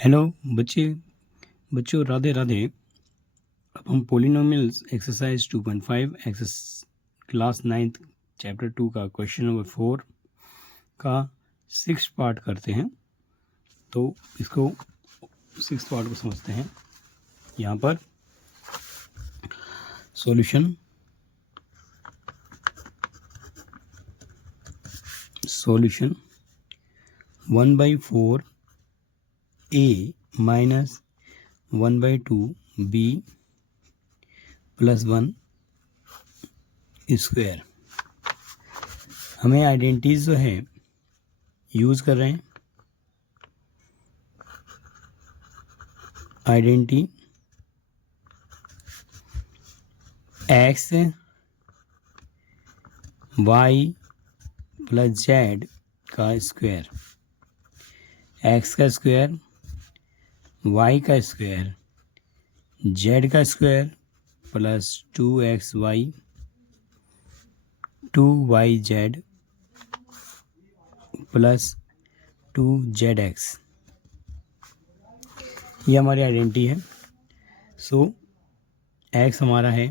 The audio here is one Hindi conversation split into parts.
हेलो बच्चों राधे राधे। अब हम पोलिनोमियल्स एक्सरसाइज 2.5 एक्सेस क्लास 9th चैप्टर 2 का क्वेश्चन नंबर 4 का 6th पार्ट करते हैं। तो इसको 6th पार्ट को समझते हैं। यहाँ पर solution 1/4 a minus 1/2 b plus 1 square. हमें आइडेंटिटीज जो है यूज कर रहे हैं। Identity X Y plus Z का स्क्वायर, एक्स का स्क्वायर, वाई का स्क्वायर, जेड का square plus 2xy 2yz plus 2zx, ये हमारी आइडेंटिटी है। सो x हमारा है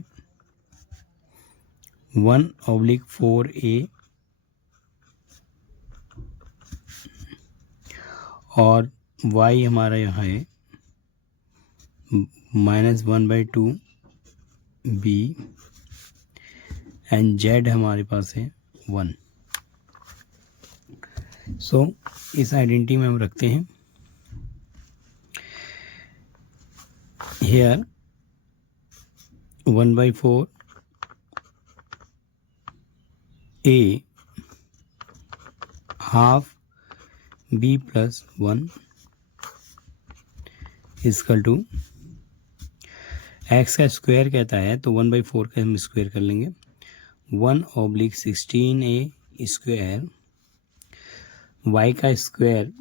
1/4a और y हमारा यहाँ है -1/2 b एंड z हमारे पास है 1। सो इस आइडेंटिटी में हम रखते हैं here 1/4 a half b plus 1 equal to X का स्क्वायर कहता है तो 1/4 का हम स्क्वायर कर लेंगे 1/16a स्क्वायर। वाई का स्क्वायर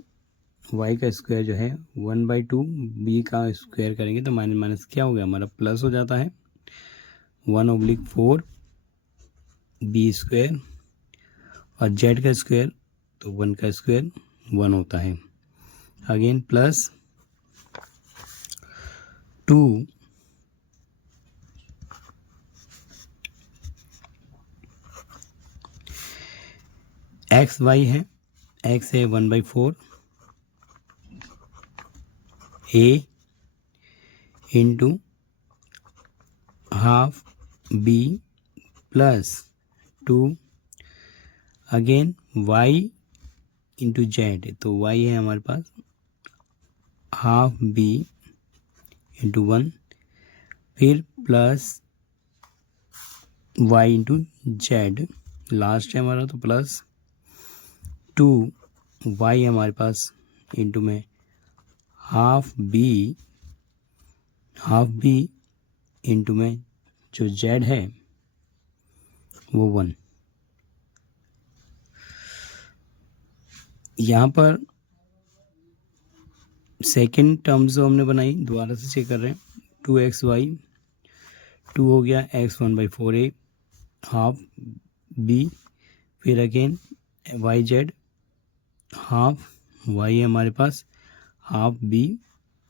जो है 1/2 बी का स्क्वायर करेंगे तो माइनस माइनस क्या हो गया हमारा प्लस हो जाता है 1/4 बी स्क्वायर और जेड का स्क्वायर तो 1 का स्क्वायर 1 होता है। अगेन प्लस 2 एक्स वाई है, एक्स है 1/4 a into half b plus 2 again y into Z तो y है हमारे पास हाफ b इंटू 1 फिर plus y into Z last है हमारा तो प्लस 2y हमारे पास इंटू में हाफ बी इंटू में जो जेड है वो 1। यहाँ पर सेकंड टर्म जो हमने बनाई दोबारा से चेक कर रहे हैं 2xy 2 हो गया x 1/4a हाफ b फिर अगेन yz हाफ y है हमारे पास हाफ b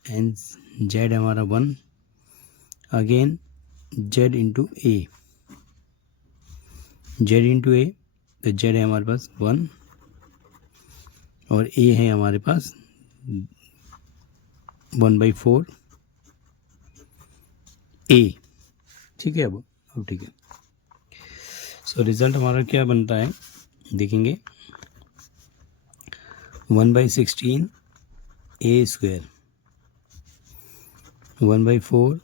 एंड z हमारा 1 अगेन z इंटू a तो z है हमारे पास 1 और a है हमारे पास 1/4 a। ठीक है अब ठीक है। सो रिजल्ट हमारा क्या बनता है देखेंगे 1/16 a square 1/4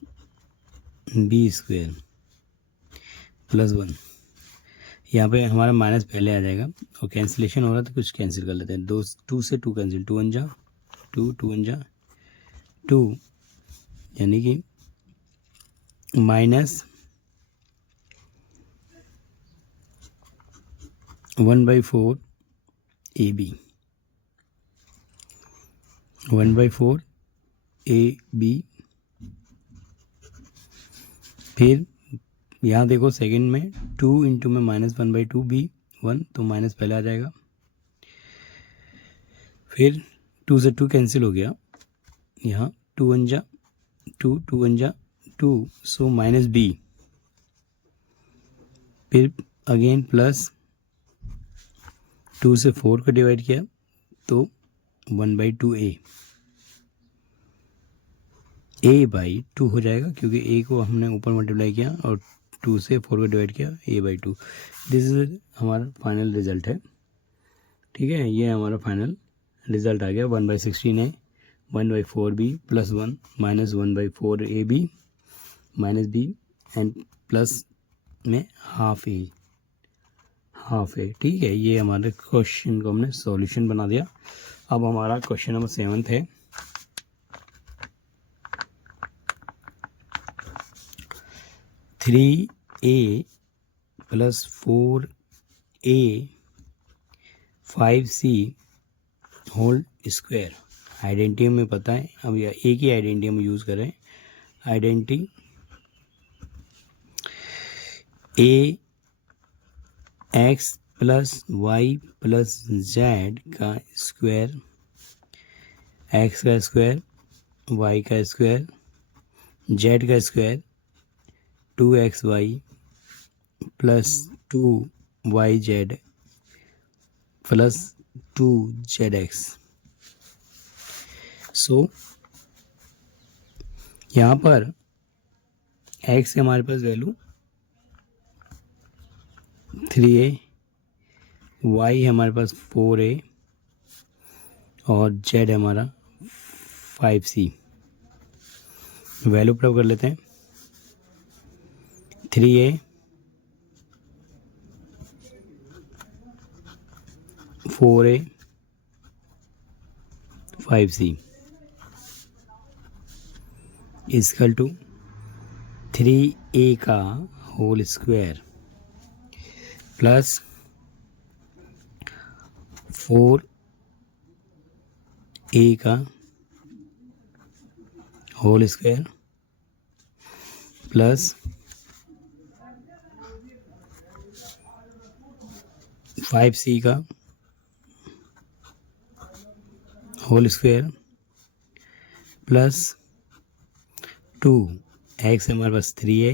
b square plus 1। यहाँ पे हमारा माइनस पहले आ जाएगा और कैंसिलेशन हो रहा है तो कुछ कैंसिल कर लेते हैं 2 से 2 कैंसिल 2 1 जा 2 यानी कि माइनस 1/4 ab 1/4 ab फिर यहाँ देखो सेकंड में 2 इंटू में -1/2 b 1 तो माइनस पहले आ जाएगा फिर 2 से 2 कैंसिल हो गया यहाँ 2 1 जा 2 2 1 जा 2, सो माइनस बी, फिर अगेन प्लस 2 से 4 को डिवाइड किया तो 1/2a, a/2 हो जाएगा क्योंकि a को हमने ऊपर मल्टीप्लाई किया और 2 से 4 को डिवाइड किया, a/2। दिस इज हमारा फाइनल रिजल्ट है। ठीक है, ये हमारा फाइनल रिजल्ट आ गया। 1/16 है, 1/4b plus 1 minus 1/4ab minus b and plus में हाफ ए। ठीक है, ये हमारे क्वेश्चन को हमने सॉल्यूशन बना दिया। अब हमारा क्वेश्चन नंबर 7 है। Three A plus 4a 5c whole square. Identity में पता है, अब एक ही आइडेंटिटी हम यूज़ करें। Identity A X plus Y plus Z का स्क्वायर, एक्स का स्क्वायर, वाई का स्क्वायर, जेड का square 2xy plus 2yz plus 2zx। So यहाँ पर x के हमारे पास वैल्यू 3a, y है हमारे पास 4a और z है हमारा 5c। वैल्यू पुट कर लेते हैं। 3a 4a 5c equal to 3a का होल स्क्वायर प्लस 4a का होल स्क्वायर प्लस 5c का होल स्क्वायर प्लस 2x हमारे पास 3a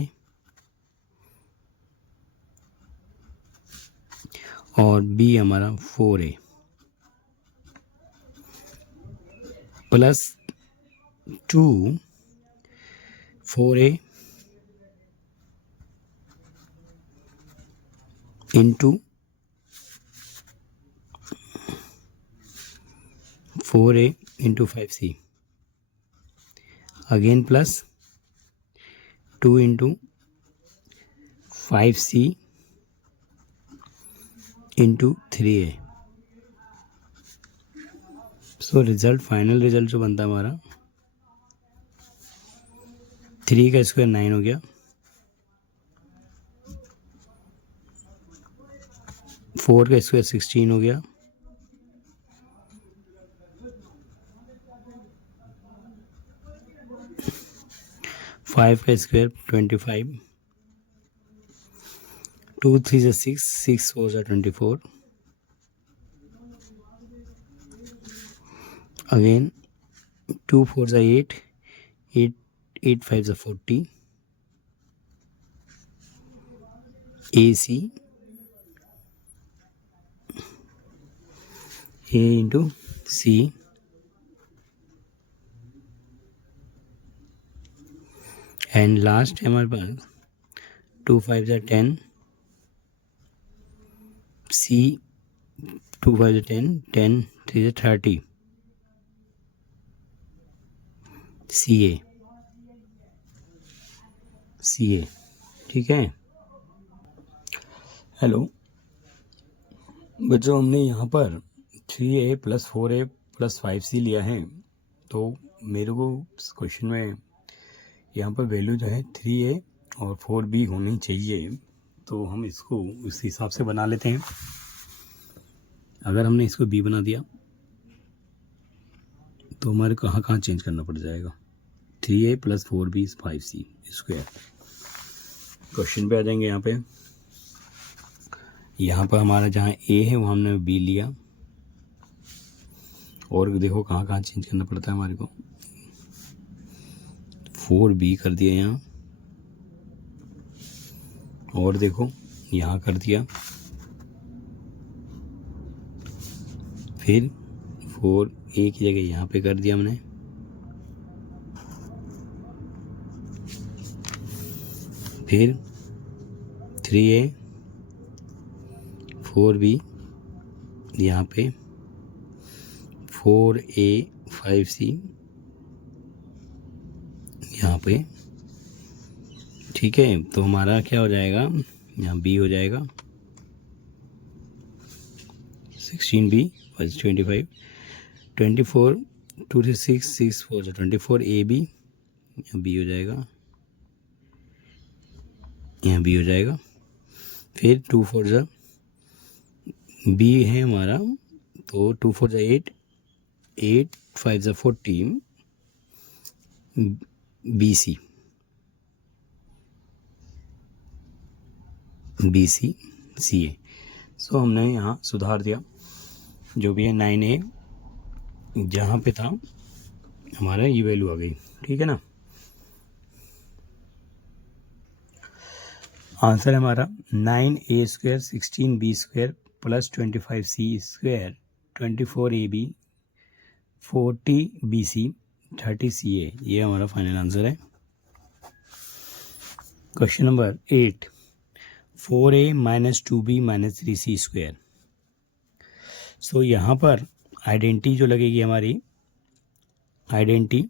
और b हमारा 4a plus 2 4a into 4a into 5c again plus 2 into 5c into 3a। So result, final result जो बनता है हमारा 3 का स्क्वायर 9 हो गया, 4 का स्क्वायर 16 हो गया, 5 का स्क्वायर 25, 2 3 से 6, 6 4 से 24, अगेन 2 4 से 8, 8 8 5 से 40, AC A into C and last है हमारे पास 2 5 से 10, C 2 5 से 10, 10 3 से 30, CA। ठीक है। हेलो बच्चों, हमने यहाँ पर 3a plus 4a plus 5c लिया है, तो मेरे को क्वेश्चन में यहाँ पर वैल्यू जो है 3a और 4b होनी चाहिए, तो हम इसको उस हिसाब से बना लेते हैं। अगर हमने इसको b बना दिया तो हमारे कहाँ चेंज करना पड़ जाएगा। 3a plus 4b 5c square. Question पे आ जाएंगे। यहाँ पर हमारा जहाँ a है वहाँ हमने b लिया, और देखो कहाँ चेंज करना पड़ता है हमारे को। 4b कर दिया यहाँ, और देखो यहाँ कर दिया, फिर 4a की जगह यहाँ पे कर दिया हमने, फिर 3a 4b यहाँ पे 4a 5c यहाँ पे। ठीक है, तो हमारा क्या हो जाएगा, यहाँ b हो जाएगा 16b 25, 24 2 से 6 6 4 से 24 ab, यहाँ b हो जाएगा, यहाँ b हो जाएगा, फिर 2 4 जा b है हमारा, तो 2 4 जा 8 8 5 जा 14 bc BC CA। सो हमने यहाँ सुधार दिया, जो भी है 9A जहाँ पे था हमारा ये वैल्यू आ गई। ठीक है ना, आंसर है हमारा 9A square 16B square plus 25C square 24AB 40BC 30CA, ये हमारा फाइनल आंसर है। Question number 8, 4A minus 2B minus 3C square. So यहाँ पर आइडेंटिटी जो लगेगी हमारी, identity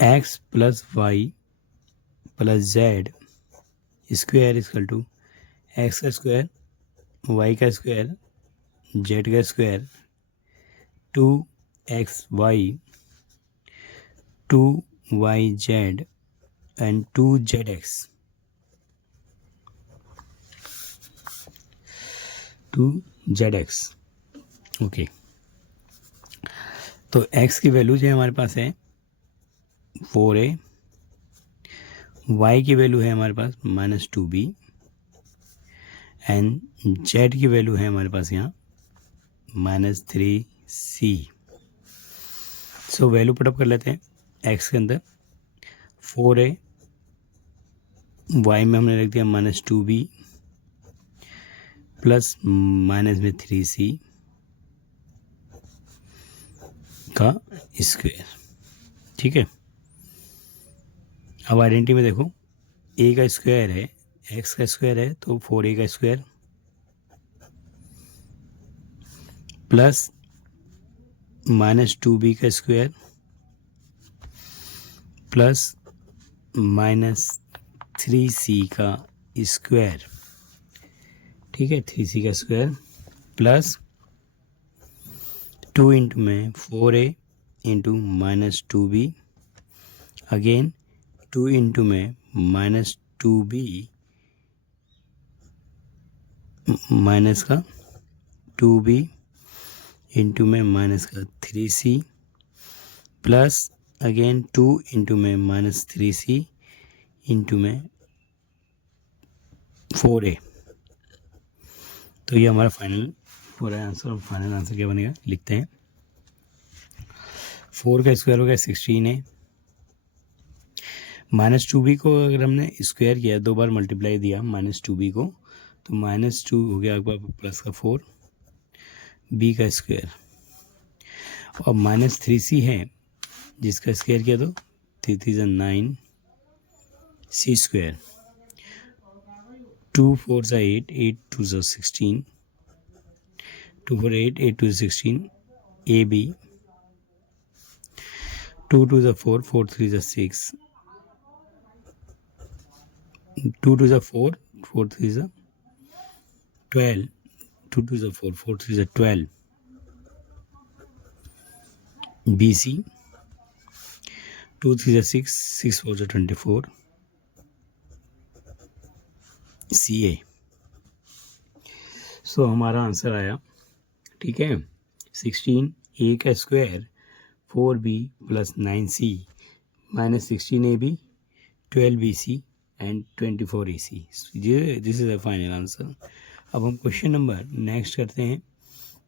x plus Y plus Z square equal to X का स्क्वायर वाई का स्क्वायर जेड का square 2xy 2yz and 2zx 2zx। Okay, तो x की वैल्यू जो है हमारे पास है 4a, y की वैल्यू है हमारे पास माइनस 2b एंड z की वैल्यू है हमारे पास यहाँ minus 3c। So value put up कर लेते हैं x के अंदर, 4a y में हमने रख दिया माइनस 2b प्लस माइनस में 3c का स्क्वायर। ठीक है, अब आइडेंटिटी में देखो a का स्क्वायर है x का स्क्वायर है, तो 4a का स्क्वायर प्लस माइनस 2b का स्क्वायर प्लस माइनस 3c का स्क्वायर। ठीक है, 3c का स्क्वायर प्लस 2 इंटू में 4a into minus 2b, again 2 into में माइनस 2b माइनस का 2b इंटू में माइनस का 3c प्लस अगेन 2 इंटू में माइनस 3c इंटू में 4a। तो ये हमारा फाइनल पूरा आंसर, और फाइनल आंसर क्या बनेगा लिखते हैं। 4 का स्क्वायर हो गया 16a, माइनस 2b को अगर हमने स्क्वायर किया, 2 बार मल्टीप्लाई दिया माइनस 2b को, तो माइनस 2 हो गया प्लस का 4 b का स्क्वायर, और माइनस 3c है जिसका स्क्वायर किया तो 3 3 9 c square, 2 4 8 8 2 16 2 4 8 8 2 16 ab 2 2 4 4 3 6 2 2 4 4 3 12 2 2 4 4 3 12 bc 2 3 6 6 4 24 ca। सो हमारा आंसर आया। ठीक है, 16a का square 4b plus 9c minus 16ab 12bc and 24ac। This is the final answer. अब हम क्वेश्चन नंबर नेक्स्ट करते हैं।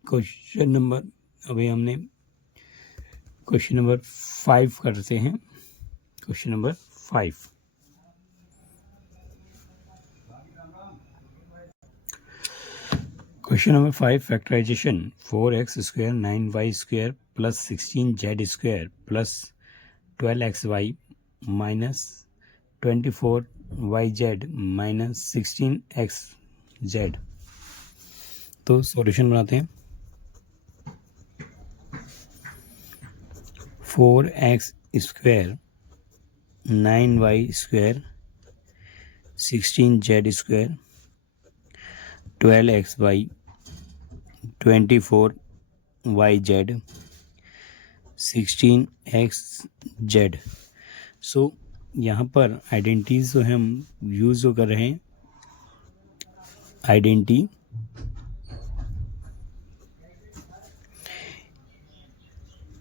क्वेश्चन नंबर अभी हमने क्वेश्चन नंबर 5 करते हैं। Question number 5, question number 5, factorisation 4x square 9y square plus 16z square plus 12xy minus 24yz minus 16xz। तो सॉल्यूशन बनाते हैं। 4x square 9y square 16z square 12xy 24yz 16xz। सो यहाँ पर आइडेंटिटीज जो हम यूज़ जो कर रहे हैं, identity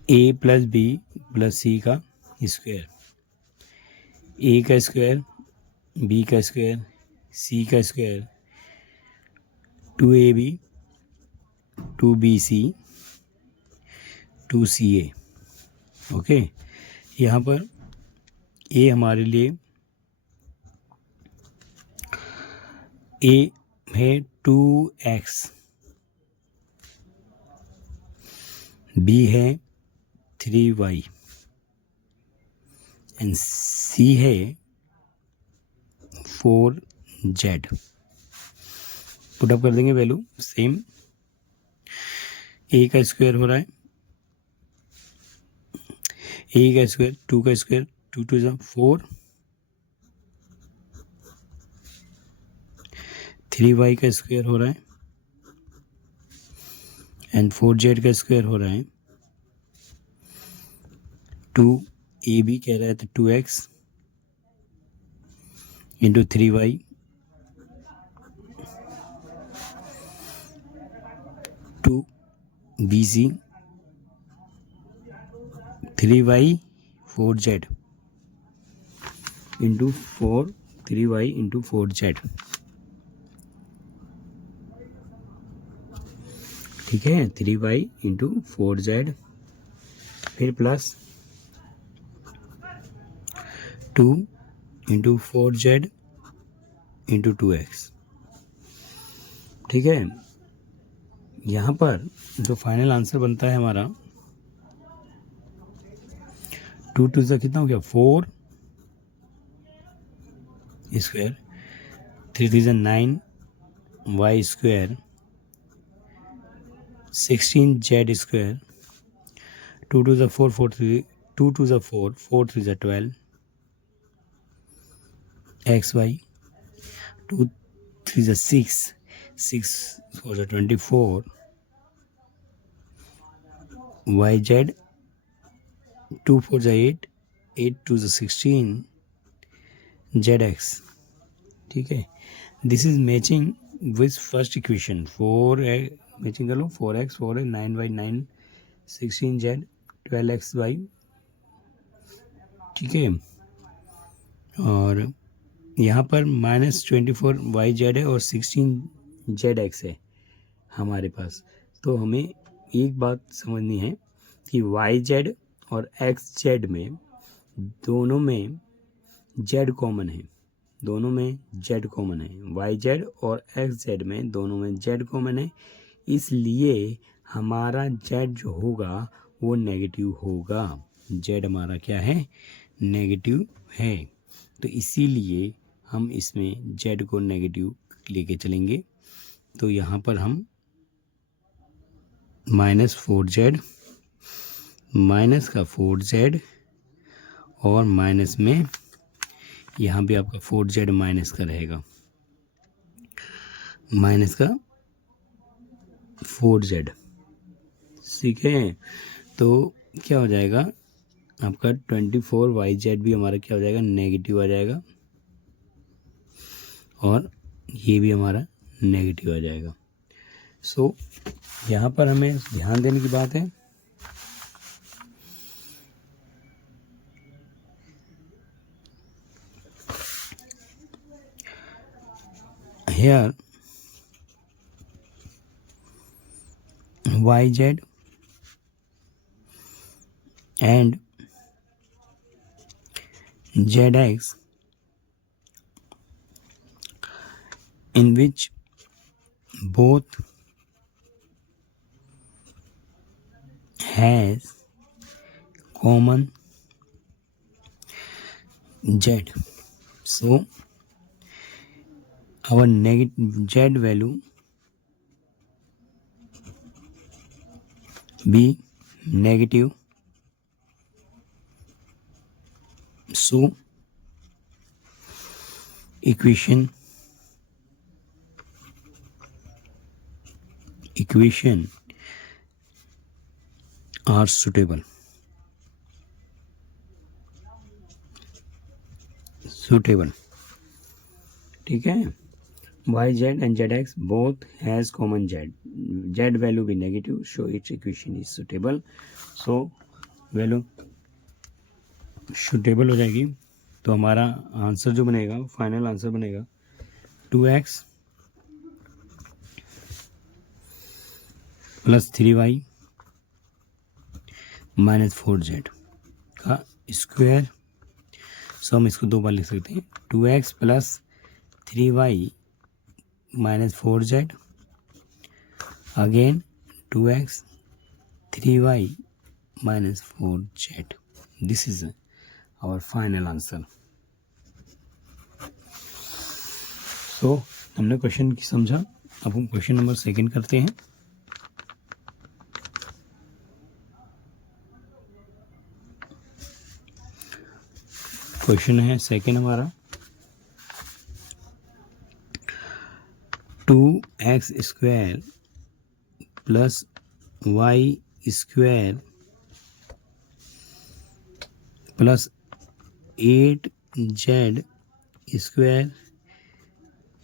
a plus B plus C का स्क्वायर, a का स्क्वायर b का स्क्वायर c का square 2ab 2bc 2ca। Okay, यहाँ पर a हमारे लिए a है 2x, b है 3y एंड c है 4z। पुटअप कर देंगे वैल्यू सेम। a का स्क्वायर हो रहा है, a का स्क्वायर 2 का स्क्वायर 2 2 4, 3y का स्क्वायर हो रहा है एंड 4z का स्क्वायर हो रहा है। 2ab कह रहा है तो 2x into 3y 2bc 3y 4z into 3y into 4z। ठीक है, 3y इंटू 4z फिर plus 2 into 4z into 2x। ठीक है, यहाँ पर जो फाइनल आंसर बनता है हमारा 2 2 से कितना हो गया 4 square 3 3 9 y square 16z square 2 2 4 4 3 2 2 4 4 3 12 xy 2 3 6 6 4 24 yz 2 4 8 8 2 16 zx। ठीक है, this is matching with first equation 4 matching कर लो 4x 4 9y 9 16z 12xy। ठीक है, और यहाँ पर -24yz है और 16zx है हमारे पास। तो हमें एक बात समझनी है कि yz और xz में दोनों में z कॉमन है, दोनों में z कॉमन है। yz और xz में दोनों में z कॉमन है, इसलिए हमारा z जो होगा वो नेगेटिव होगा। z हमारा क्या है, नेगेटिव है। तो इसीलिए हम इसमें z को नेगेटिव लेके चलेंगे। तो यहाँ पर हम -4z माइनस का 4z और माइनस में यहाँ भी आपका 4z माइनस का रहेगा, माइनस का 4z। ठीक है, तो क्या हो जाएगा आपका 24yz भी हमारा क्या हो जाएगा, नेगेटिव आ जाएगा और ये भी हमारा नेगेटिव आ जाएगा। सो यहाँ पर हमें ध्यान देने की बात है here yz and zx in which both has common z. So our z value be negative. So equation are suitable. ठीक है. yz and zx both has common z value be negative, so its equation is suitable. So value suitable हो जाएगी तो हमारा आंसर जो बनेगा, फाइनल आंसर बनेगा 2x plus 3y minus 4z का स्क्वायर. सो हम इसको दो बार लिख सकते हैं. 2x plus 3y minus 4z again 2x 3y minus 4z. This is our final answer. So हमने क्वेश्चन की समझा. अब हम क्वेश्चन नंबर 2 करते हैं. क्वेश्चन है 2 हमारा 2x square plus y square plus 8z square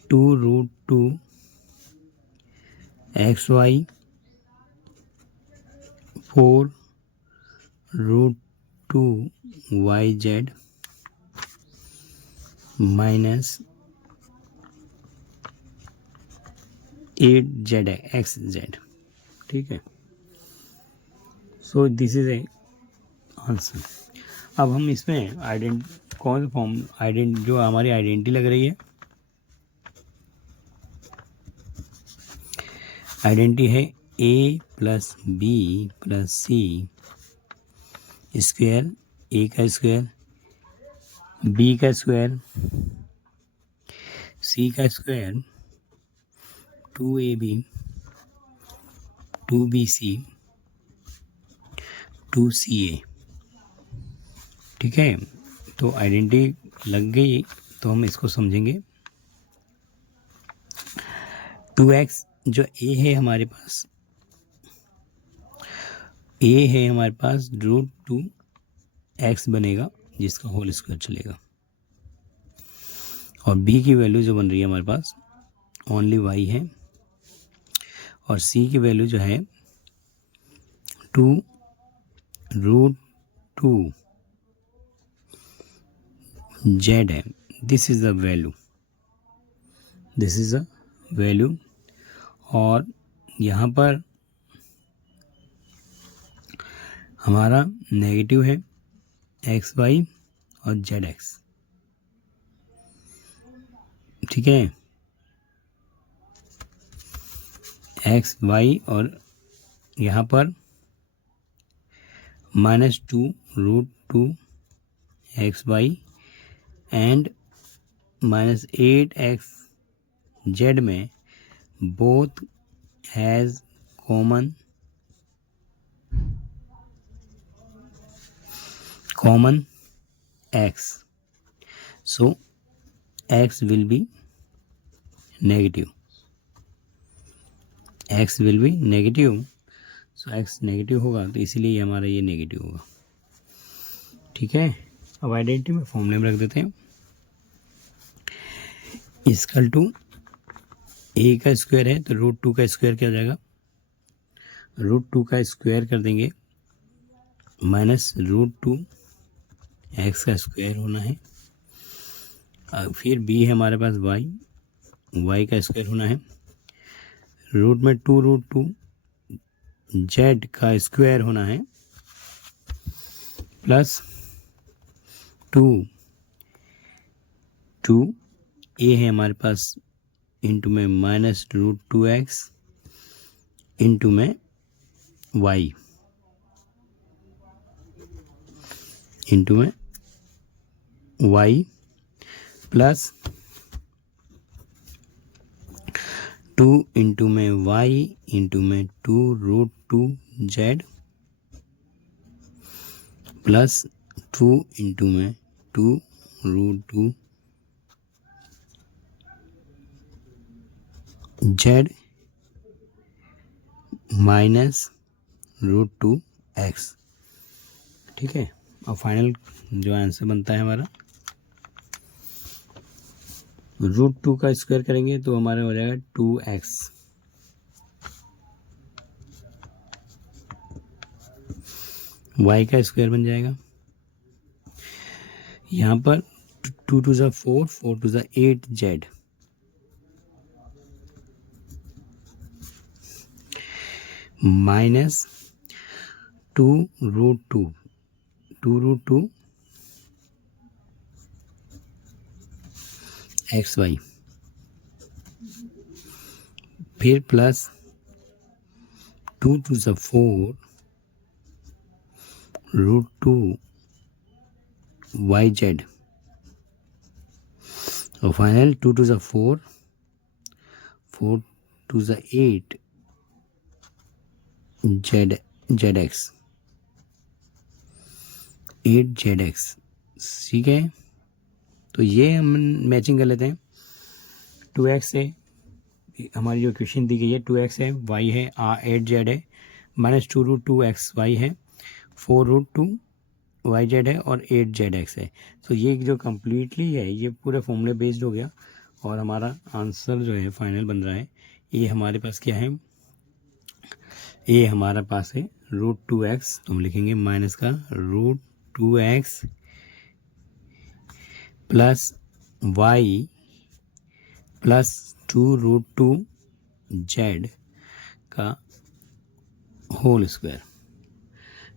2√2 xy 4√2 yz minus 8zxz. ठीक है. So this is A answer. अब हम इसमें कौन सा फॉर्म जो हमारी आइडेंटिटी लग रही है, आइडेंटिटी है a plus B plus C square, A का स्क्वायर बी का स्क्वायर सी का स्क्वायर 2ab 2bc 2ca. ठीक है. तो आइडेंटिटी लग गई तो हम इसको समझेंगे. 2x जो a है हमारे पास, √2x बनेगा जिसका होल स्क्वायर चलेगा. और b की वैल्यू जो बन रही है हमारे पास ओनली y है. और c की वैल्यू जो है 2√2 z है. This is the value. और यहाँ पर हमारा नेगेटिव है एक्स वाई और जेड एक्स. ठीक है. एक्स वाई और यहाँ पर -2√2 X Y and -8x z में both has common x. So x will be negative. So x negative होगा तो इसीलिए हमारा ये नेगेटिव होगा. ठीक है. अब आइडेंटिटी में फॉर्मूले में रख देते हैं. इक्वल टू a का स्क्वायर है तो √2 का स्क्वायर क्या हो जाएगा, √2 का स्क्वायर कर देंगे -√2 x का स्क्वायर होना है. फिर b है हमारे पास y का स्क्वायर होना है. रूट में 2√2 z का स्क्वायर होना है. प्लस 2 ए है हमारे पास इंटू में माइनस √2x इंटू में y इंटू में y प्लस 2 इंटू में y इंटू में 2√2z प्लस 2 इंटू में 2√2z माइनस √2x। ठीक है, और फाइनल जो आंसर बनता है हमारा √2 का स्क्वायर करेंगे तो हमारा हो जाएगा 2x। y का स्क्वायर बन जाएगा यहाँ पर 2 टू ज़ा 4, 4 टू ज़ा 8z माइनस 2√2 xy फिर प्लस 2 टू ज़ा 4 √2 yz और फाइनल 2 टू ज़ा 4, 4 टू ज़ा 8 zx 8zx। ठीक है, तो ये हम मैचिंग कर लेते हैं। 2x से हमारी जो इक्वेशन दी गई है 2x है, y है, 8z है, माइनस 2√2xy है, 4√2yz है और 8zx है। तो ये जो कम्प्लीटली है ये पूरे फॉर्मूले बेस्ड हो गया और हमारा आंसर जो है फाइनल बन रहा है। ये हमारे पास क्या है, ये हमारा पास है √2x, तो हम लिखेंगे माइनस का √2x plus y plus 2√2z का होल स्क्वायर।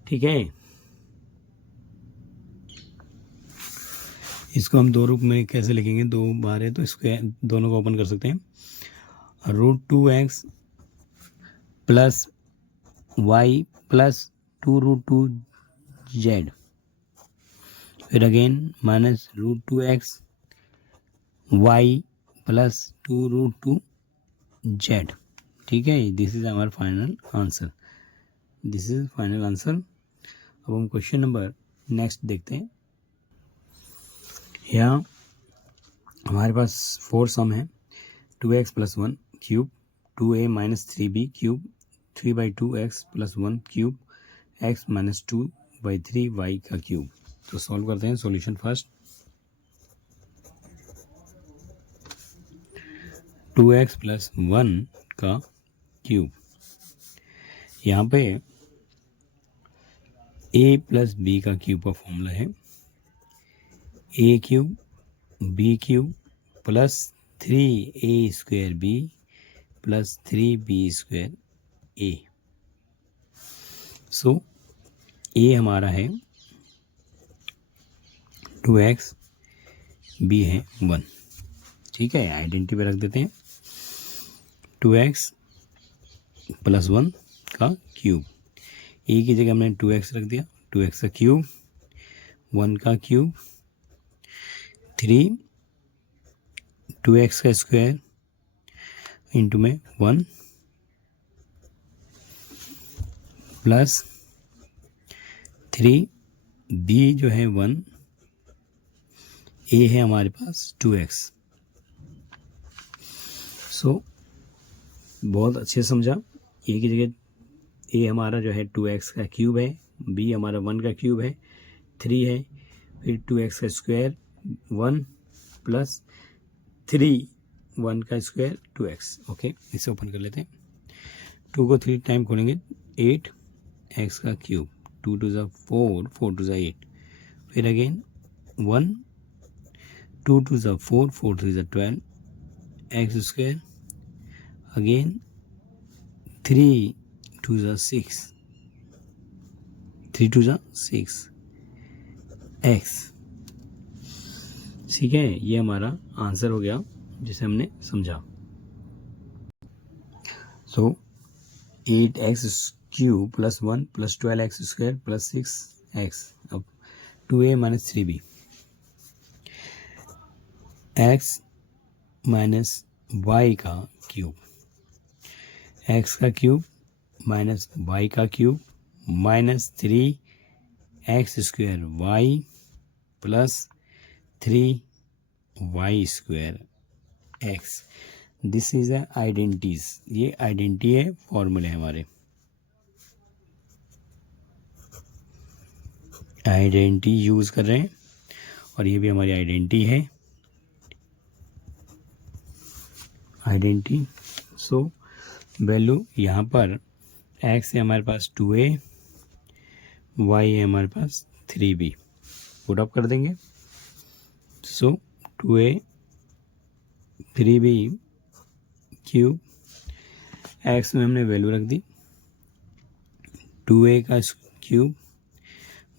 ठीक है, इसको हम दो रूप में कैसे लिखेंगे, दो बार है तो स्क्वायर दोनों को ओपन कर सकते हैं। √2x plus y plus 2√2z फिर again minus √2x y plus 2√2z। ठीक है, this is our final answer, this is final answer. अब हम क्वेश्चन नंबर नेक्स्ट देखते हैं। यहाँ हमारे पास 4 सम है। 2x plus 1 cube 2a minus 3b cube 3/2x plus 1 cube x minus 2/3y का क्यूब। तो सॉल्व करते हैं। सॉल्यूशन फर्स्ट 2x प्लस 1 का क्यूब, यहाँ पे a प्लस b का क्यूब का फॉर्मूला है a cube b cube plus 3a square b plus 3b square a। So a हमारा है 2x, b है 1। ठीक है, आइडेंटिटी पे रख देते हैं 2x प्लस 1 का क्यूब। a की जगह हमने 2x रख दिया, 2x का क्यूब 1 का क्यूब 3 2x का स्क्वायर इंटू में 1 प्लस 3 b जो है 1, a है हमारे पास 2x। सो बहुत अच्छे से समझा। a की जगह a हमारा जो है 2x का क्यूब है, b हमारा 1 का क्यूब है, 3 है, फिर 2x का स्क्वायर 1 प्लस 3 1 का स्क्वायर 2x। ओके, इसे ओपन कर लेते हैं। 2 को 3 टाइम खोलेंगे 8 x का क्यूब 2 टू ज़ा 4, 4 टू ज़ा 8, फिर अगेन 1 2 टू ज़ा 4, 4 3 ज़ा 12 x स्क्वायर, अगेन 3 टू ज़ा 6, 3 टू ज़ा 6 एक्स। ठीक है, ये हमारा आंसर हो गया जिसे हमने समझा। सो 8x³ + 1 + 12x² + 6x। अब 2a - 3b, x - y का क्यूब, x का क्यूब माइनस y का cube minus 3x² y plus 3y² x। This is a identities, ये आइडेंटिटी है, फॉर्मूले हमारे आइडेंटिटी यूज कर रहे हैं और ये भी हमारी आइडेंटिटी है, आइडेंटिटी। सो वैल्यू यहाँ पर x है हमारे पास 2a, y है हमारे पास 3b, पुट अप कर देंगे। सो 2a 3b क्यूब, x में हमने वैल्यू रख दी 2a का क्यूब,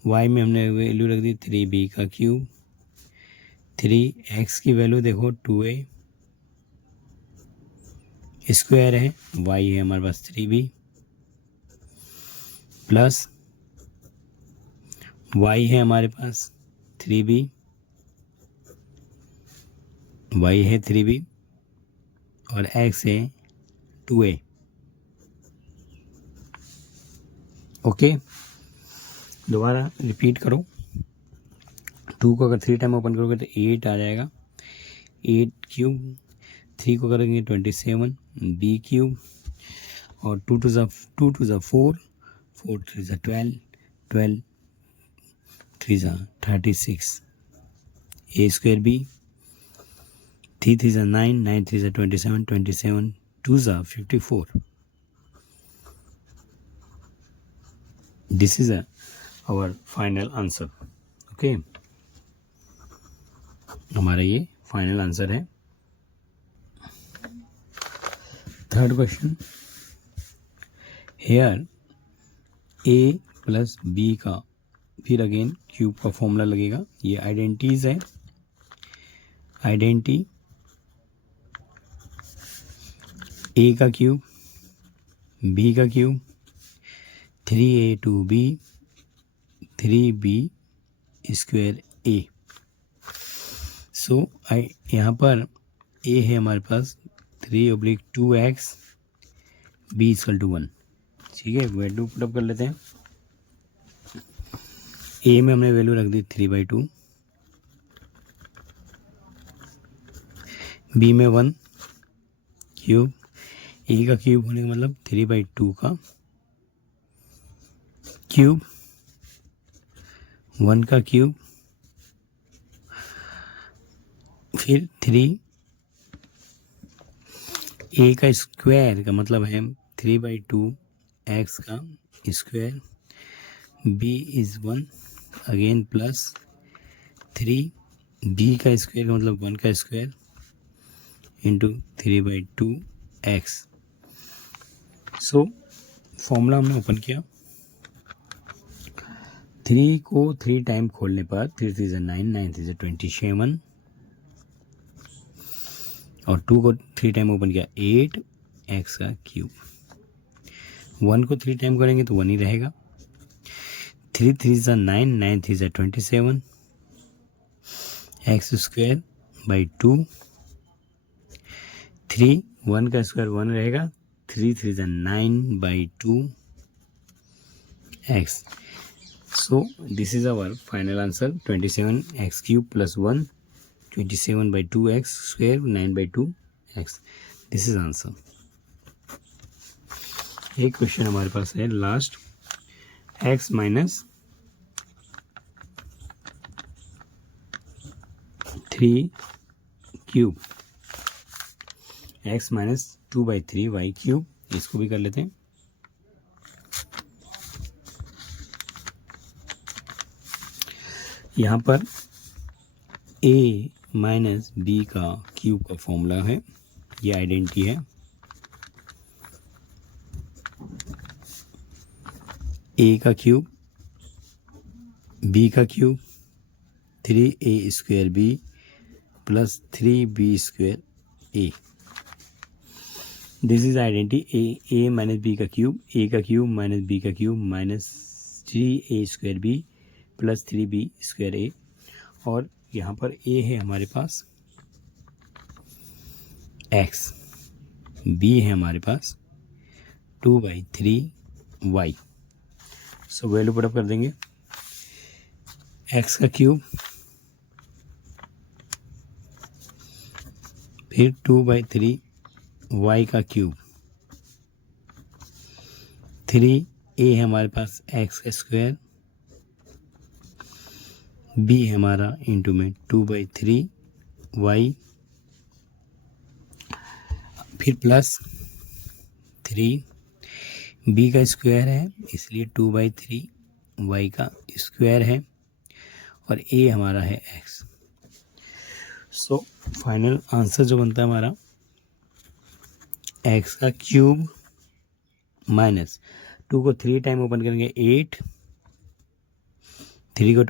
y में हमने वैल्यू रख दी 3b का क्यूब, 3x की वैल्यू देखो 2a स्क्वायर है, y है हमारे पास 3b प्लस y है हमारे पास 3b, y है 3b और x है 2a। ओके, दोबारा रिपीट करो। 2 को अगर 3 टाइम ओपन करोगे तो 8 आ जाएगा, 8³ 3 को करेंगे 27 b³ और 2 to the 4, 4 3 जा 12, 12 3 जा 36 a² b, 3 3 जा 9, 9 3 जा 27, 27 2 जा 54। This is our final answer. Okay, हमारा ये फाइनल आंसर है। Third question, here a plus b का फिर अगेन क्यूब का फॉर्मूला लगेगा, ये आइडेंटिटीज है, आइडेंटिटी a का क्यूब b का cube 3a to b 3b² a। सो यहाँ पर a है हमारे पास 3/2x b = 1। ठीक है, वैल्यू पुटअप कर लेते हैं। a में हमने वैल्यू रख दी 3/2, b में 1 क्यूब, a का क्यूब होने का मतलब 3/2 का क्यूब, 1 का क्यूब, फिर 3, a का स्क्वायर का मतलब है 3/2x का square, b = 1 again plus 3b का स्क्वायर का मतलब 1 का square into 3/2x। So formula हमने ओपन किया, 3 को 3 टाइम खोलने पर 3 3 जा 9, 9 3 जा 27 और 2 को 3 टाइम ओपन किया 8x का क्यूब, 1 को 3 टाइम करेंगे तो 1 ही रहेगा, 3 3 जा 9, 9 3 जा 27 x² by 2, 3 1 का स्क्वायर 1 रहेगा, 3 3 जा 9/2 x। So this is our final answer, 27x³ plus 1, 27/2x², 9/2x। This is answer। एक क्वेश्चन हमारे पास है लास्ट, x - 3³ x - 2/3y³, इसको भी कर लेते हैं। यहाँ पर a - b का क्यूब का फॉर्मूला है, ये आइडेंटिटी है, a का क्यूब b का cube 3a² b plus 3b² a। This is identity a minus B का क्यूब माइनस बी का cube minus 3a² b plus 3b² a। और यहाँ पर a है हमारे पास x, b है हमारे पास 2/3y। सो वैल्यू पुटअप कर देंगे, x का क्यूब फिर 2/3y का क्यूब 3a है हमारे पास x², b है हमारा इंटू में 2/3y फिर प्लस 3 b का स्क्वायर है इसलिए 2/3y का स्क्वायर है और a हमारा है x। सो फाइनल आंसर जो बनता है हमारा x का क्यूब माइनस 2 को 3 टाइम ओपन करेंगे 8, 3 को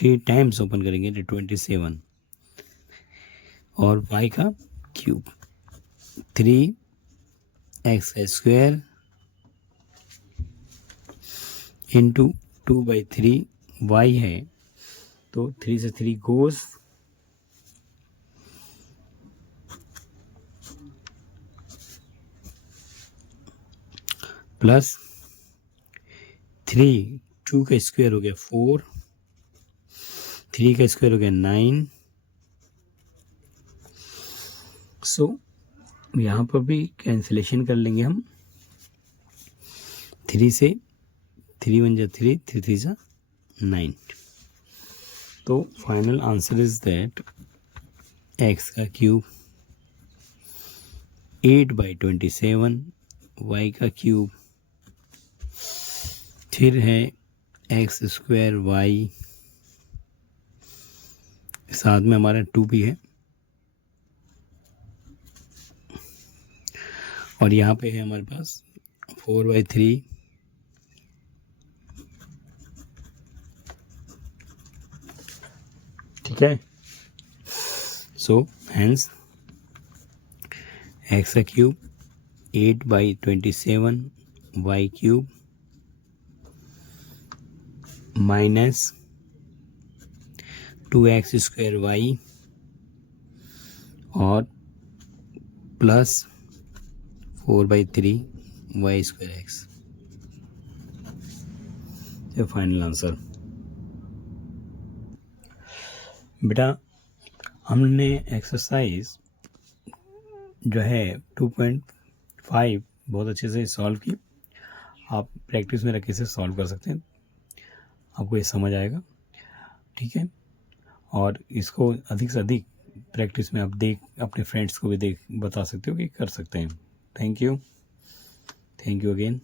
3 टाइम्स ओपन करेंगे तो 27 और y का क्यूब 3x² इंटू 2/3y है तो 3 से 3 गोज प्लस 3, 2 का स्क्वायर हो गया 4, 3 का स्क्वायर हो गया 9। सो यहाँ पर भी कैंसिलेशन कर लेंगे हम, 3 से 3 1 जा 3, 3 3 जा 9। तो final answer is that x का क्यूब 8/27, y का क्यूब फिर है x² y साथ में हमारा 2b है और यहाँ पे है हमारे पास 4/3 ठीक है। सो हेंस x का cube 8/27 y cube minus 2x² y और प्लस 4/3 y² x। ये फाइनल आंसर। बेटा हमने एक्सरसाइज जो है 2.5 बहुत अच्छे से सॉल्व की। आप प्रैक्टिस में रख के इसे सॉल्व कर सकते हैं, आपको ये समझ आएगा, ठीक है। और इसको अधिक से अधिक प्रैक्टिस में आप अपने फ्रेंड्स को भी बता सकते हो कि कर सकते हैं। Thank you again.